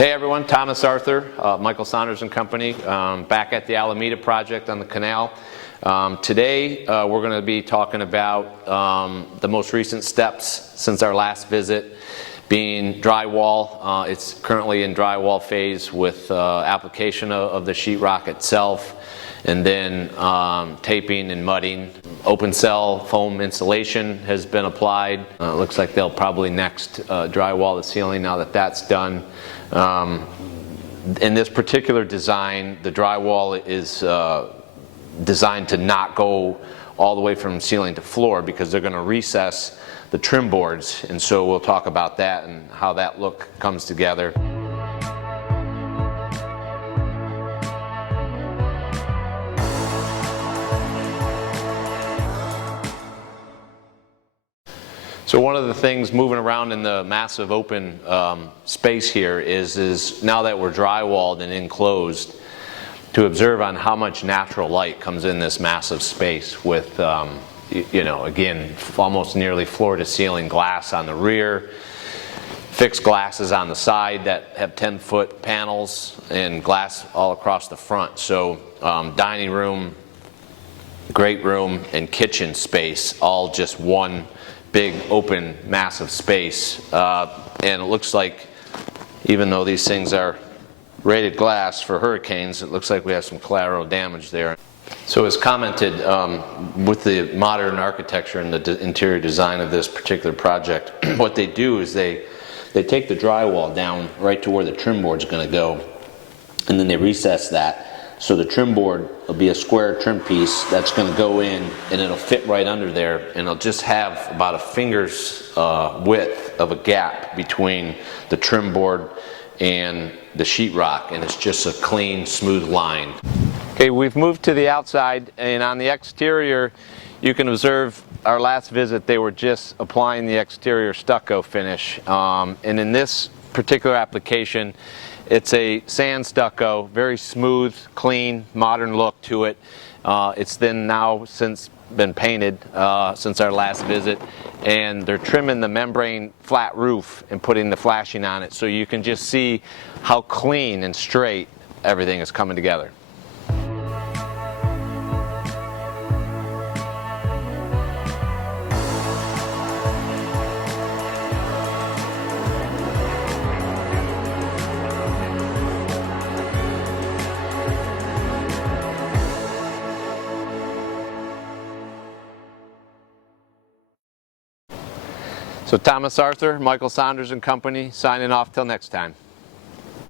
Hey everyone, Thomas Arthur, Michael Saunders and Company, back at the Alameda project on the canal. Today we're going to be talking about the most recent steps since our last visit, being drywall. It's currently in drywall phase with application of the sheetrock itself, and then taping and mudding. Open cell foam insulation has been applied. Looks like they'll probably next drywall the ceiling now that that's done. In this particular design, the drywall is designed to not go all the way from ceiling to floor because they're going to recess the trim boards, and so we'll talk about that and how that look comes together. So one of the things moving around in the massive open space here is now that we're drywalled and enclosed, to observe on how much natural light comes in this massive space with, you know, again, almost nearly floor to ceiling glass on the rear, fixed glasses on the side that have 10-foot panels, and glass all across the front. So dining room, great room, and kitchen space, all just one big open massive space, and it looks like, even though these things are rated glass for hurricanes, it looks like we have some collateral damage there. So as commented, with the modern architecture and the interior design of this particular project, what they do is they take the drywall down right to where the trim board's going to go, and then they recess that. So the trim board will be a square trim piece that's going to go in, and it'll fit right under there, and it'll just have about a finger's width of a gap between the trim board and the sheetrock, and it's just a clean, smooth line. Okay, we've moved to the outside, and on the exterior you can observe our last visit they were just applying the exterior stucco finish, and in this particular application it's a sand stucco, very smooth, clean, modern look to it. It's then now since been painted since our last visit, and they're trimming the membrane flat roof and putting the flashing on it, so you can just see how clean and straight everything is coming together. So Thomas Arthur, Michael Saunders and Company, signing off till next time.